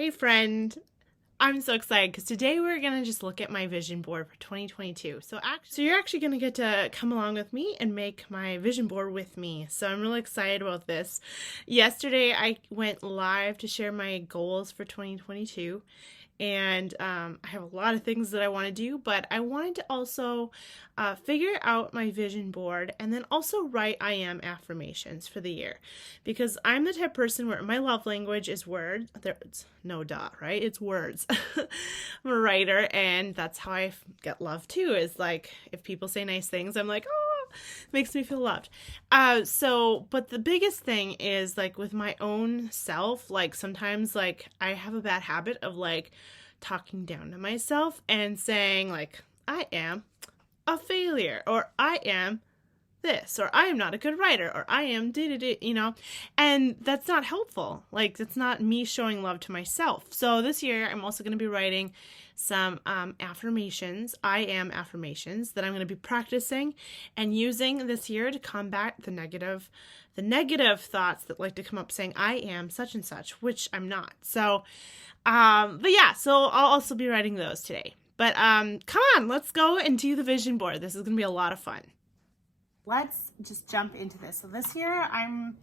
Hey friend, I'm so excited because today we're going to just look at my vision board for 2022. So you're actually going to get to come along with me and make my vision board with me. So I'm really excited about this. Yesterday I went live to share my goals for 2022. And I have a lot of things that I want to do, but I wanted to also figure out my vision board and then also write I am affirmations for the year. Because I'm the type of person where my love language is words. There's no duh, right? It's words. I'm a writer, and that's how I get love too, is like if people say nice things, I'm like, oh, it makes me feel loved. But the biggest thing is like with my own self, like sometimes like I have a bad habit of like talking down to myself and saying like, I am a failure, or I am this, or I am not a good writer, or I am and that's not helpful. Like, that's not me showing love to myself. So this year I'm also going to be writing some affirmations, I am affirmations, that I'm going to be practicing and using this year to combat the negative thoughts that like to come up saying I am such and such, which I'm not. So so I'll also be writing those today. But come on, let's go and do the vision board. This is going to be a lot of fun. Let's just jump into this. So this year I'm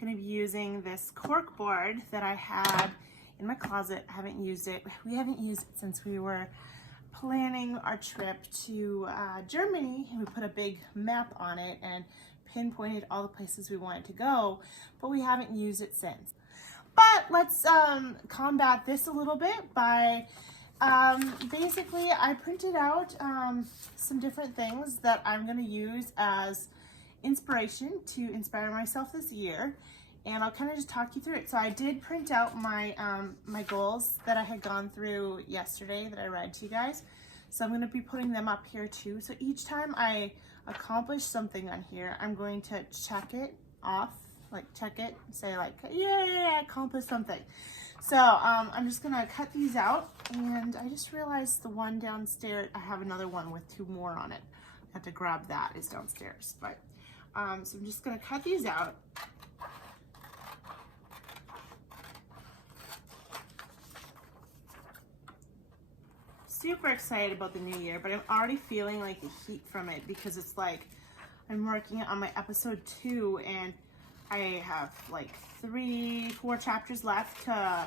going to be using this cork board that I had in my closet. I haven't used it. We haven't used it since we were planning our trip to Germany, and we put a big map on it and pinpointed all the places we wanted to go, but we haven't used it since. But let's combat this a little bit by basically I printed out some different things that I'm going to use as inspiration to inspire myself this year, and I'll kind of just talk you through it. So I did print out my my goals that I had gone through yesterday that I read to you guys. So I'm going to be putting them up here too. So each time I accomplish something on here, I'm going to check it off, like check it, say like, yay, I accomplished something. So I'm just gonna cut these out, and I just realized the one downstairs, I have another one with 2 more on it. I have to grab that, it's downstairs. But so I'm just gonna cut these out. Super excited about the new year, but I'm already feeling like the heat from it because it's like I'm working on my episode 2, and I have like 3-4 chapters left to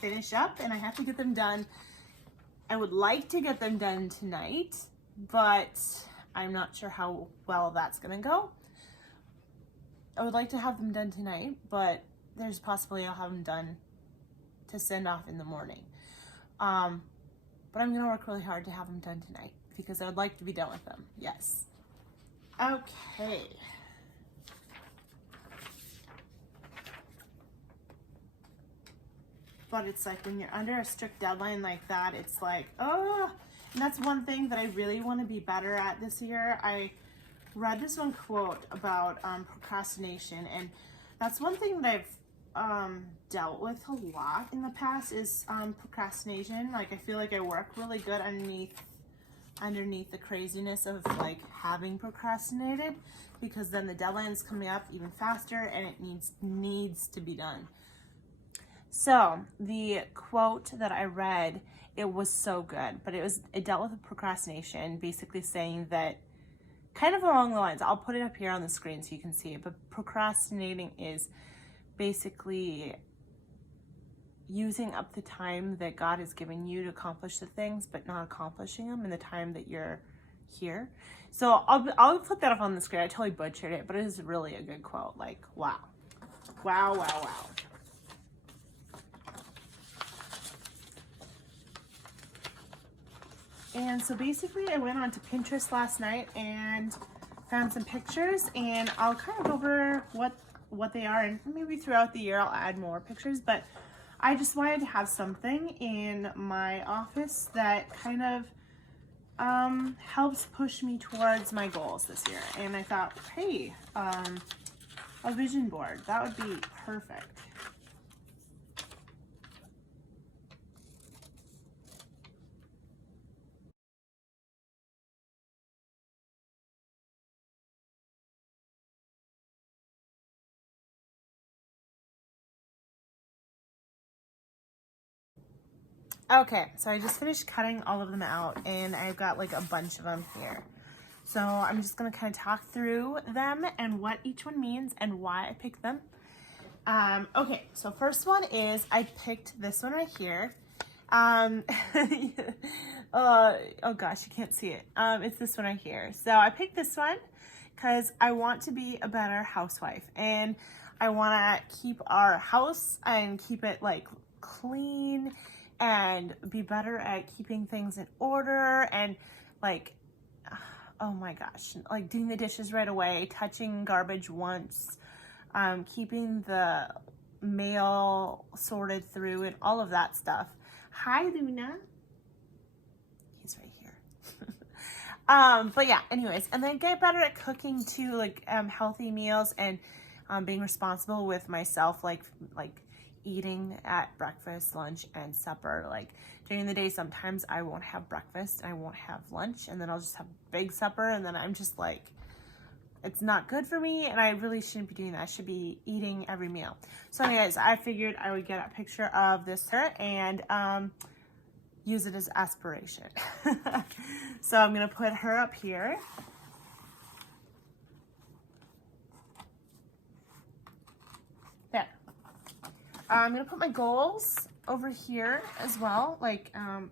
finish up, and I have to get them done. I would like to get them done tonight, but I'm not sure how well that's gonna go. I would like to have them done tonight, but there's a possibility I'll have them done to send off in the morning. But I'm gonna work really hard to have them done tonight because I would like to be done with them. Yes. Okay. But it's like when you're under a strict deadline like that, it's like, oh, and that's one thing that I really want to be better at this year. I read this one quote about procrastination, and that's one thing that I've dealt with a lot in the past is procrastination. Like, I feel like I work really good underneath the craziness of like having procrastinated, because then the deadline's coming up even faster and it needs to be done. So the quote that I read, it was so good, but it dealt with procrastination, basically saying that, kind of along the lines, I'll put it up here on the screen so you can see it, but procrastinating is basically using up the time that God has given you to accomplish the things, but not accomplishing them in the time that you're here. So I'll put that up on the screen. I totally butchered it, but it is really a good quote. Like, wow. Wow, wow, wow. And so basically I went onto Pinterest last night and found some pictures, and I'll kind of go over what they are, and maybe throughout the year I'll add more pictures, but I just wanted to have something in my office that kind of helps push me towards my goals this year. And I thought, hey, a vision board, that would be perfect. Okay, so I just finished cutting all of them out, and I've got like a bunch of them here. So I'm just gonna kind of talk through them and what each one means and why I picked them. Okay, so first one is I picked this one right here. Oh gosh, you can't see it. It's this one right here. So I picked this one because I want to be a better housewife, and I want to keep our house and keep it like clean and be better at keeping things in order and like, oh my gosh, like doing the dishes right away, touching garbage once, keeping the mail sorted through and all of that stuff. Hi, Luna. He's right here. But yeah, anyways, and then get better at cooking too, like healthy meals, and being responsible with myself, like eating at breakfast, lunch, and supper. Like during the day, sometimes I won't have breakfast, I won't have lunch, and then I'll just have big supper, and then I'm just like, it's not good for me, and I really shouldn't be doing that. I should be eating every meal. So anyways, I figured I would get a picture of this her and use it as aspiration. So I'm gonna put her up here. There. I'm gonna put my goals over here as well. Like, I'll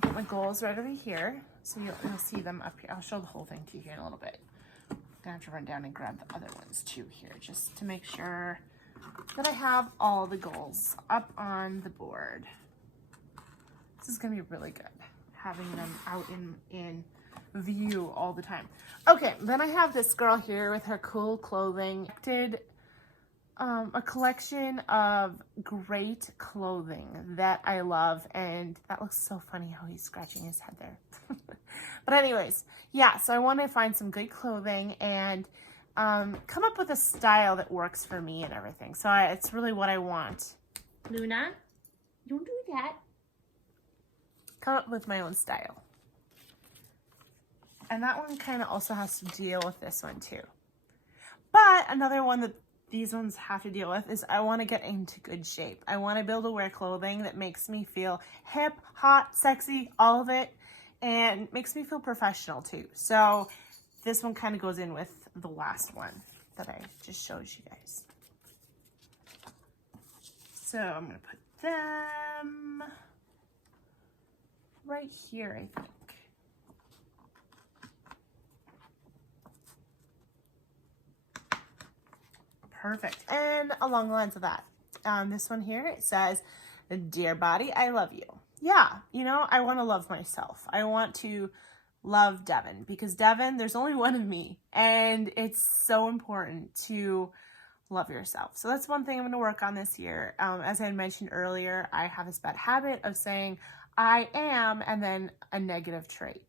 put my goals right over here. So you'll see them up here. I'll show the whole thing to you here in a little bit. I'm gonna have to run down and grab the other ones too here, just to make sure that I have all the goals up on the board. This is gonna be really good, having them out in view all the time. Okay, then I have this girl here with her cool clothing. Did a collection of great clothing that I love, and that looks so funny how he's scratching his head there. But anyways, yeah, so I want to find some good clothing and come up with a style that works for me and everything. So it's really what I want. Luna, don't do that. Come up with my own style. And that one kind of also has to deal with this one too. But another one that these ones have to deal with is I want to get into good shape. I want to be able to wear clothing that makes me feel hip, hot, sexy, all of it, and makes me feel professional too. So this one kind of goes in with the last one that I just showed you guys. So I'm going to put them right here, I think. Perfect. And along the lines of that, this one here, it says, "Dear body, I love you." Yeah, you know, I want to love myself. I want to love Devin, because Devin, there's only one of me, and it's so important to love yourself. So that's one thing I'm going to work on this year. As I mentioned earlier, I have this bad habit of saying I am and then a negative trait,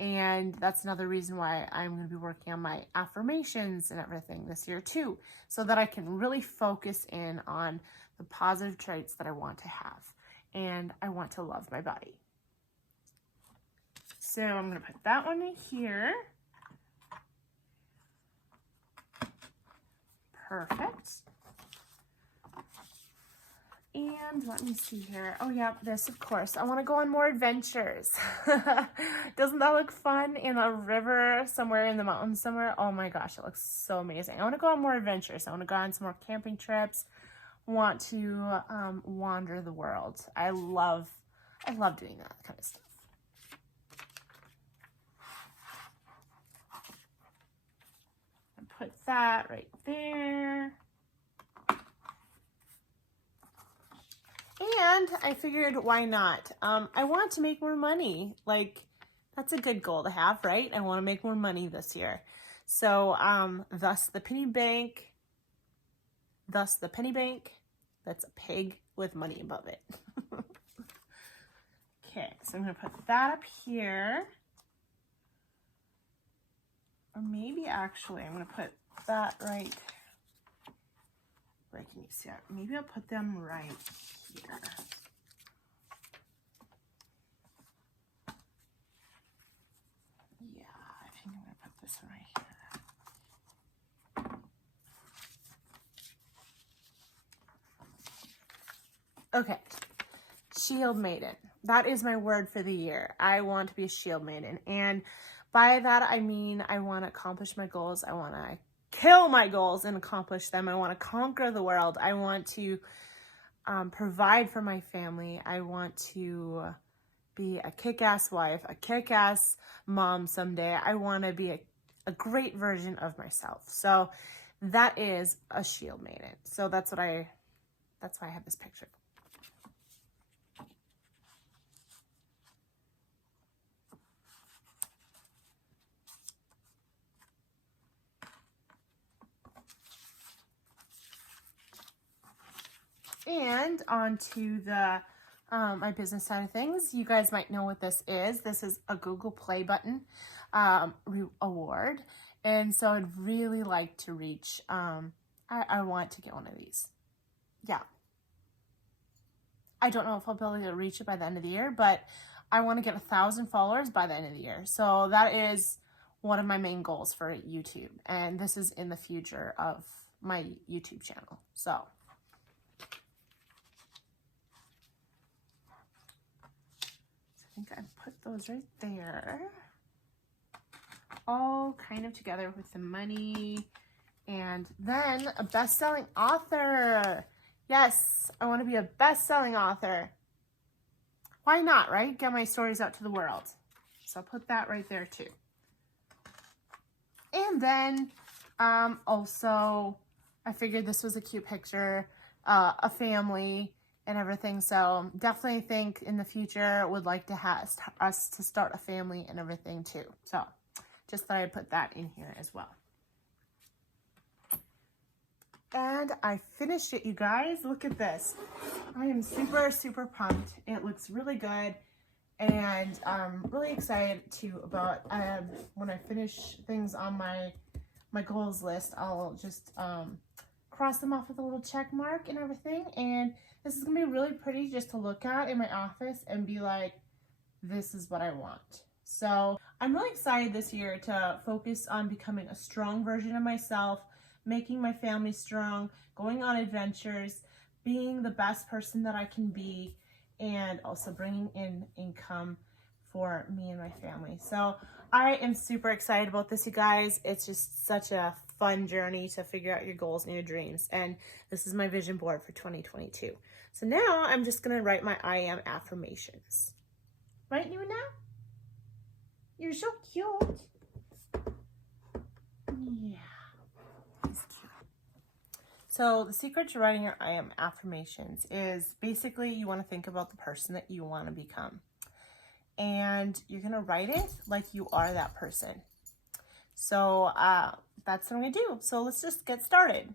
and that's another reason why I'm going to be working on my affirmations and everything this year too, so that I can really focus in on the positive traits that I want to have, and I want to love my body. So I'm going to put that one in here. Perfect. And let me see here. Oh yeah, this, of course. I want to go on more adventures. Doesn't that look fun? In a river somewhere in the mountains somewhere? Oh my gosh, it looks so amazing. I want to go on more adventures. I want to go on some more camping trips. Want to wander the world. I love doing that kind of stuff. And put that right there. And I figured, why not? I want to make more money. That's a good goal to have, right? I want to make more money this year. So, thus the penny bank. That's a pig with money above it. Okay, so I'm going to put that up here. Or maybe actually I'm going to put that right. Where can you see it? Maybe I'll put them right here. Yeah, I think I'm going to put this one right here. Okay, shield maiden. That is my word for the year. I want to be a shield maiden. And by that, I mean I want to accomplish my goals. I want to kill my goals and accomplish them. I want to conquer the world. I want to provide for my family. I want to be a kick-ass wife, a kick-ass mom someday. I want to be a great version of myself. So that is a shield maiden. So that's why I have this picture. And on to the my business side of things. You guys might know what this is. This is a Google Play button award. And so I'd really like to reach, I want to get one of these. Yeah. I don't know if I'll be able to reach it by the end of the year, but I want to get 1,000 followers by the end of the year. So that is one of my main goals for YouTube. And this is in the future of my YouTube channel. So I think I put those right there. All kind of together with the money. And then a best-selling author. Yes, I want to be a best-selling author. Why not, right? Get my stories out to the world. So I'll put that right there too. And then also, I figured this was a cute picture, a family and everything. So definitely think in the future would like to have us to start a family and everything too. So just thought I'd put that in here as well. And I finished it, you guys. Look at this. I am super, super pumped. It looks really good. And I'm really excited too about when I finish things on my goals list, I'll just cross them off with a little check mark and everything. And this is gonna be really pretty just to look at in my office and be like, this is what I want. So I'm really excited this year to focus on becoming a strong version of myself, making my family strong, going on adventures, being the best person that I can be, and also bringing in income for me and my family. So I am super excited about this, you guys. It's just such a fun journey to figure out your goals and your dreams. And this is my vision board for 2022. So now I'm just gonna write my I am affirmations. Right, Luna? You're so cute. Yeah. He's cute. So the secret to writing your I am affirmations is basically you want to think about the person that you want to become. And you're going to write it like you are that person. So that's what I'm going to do. So let's just get started.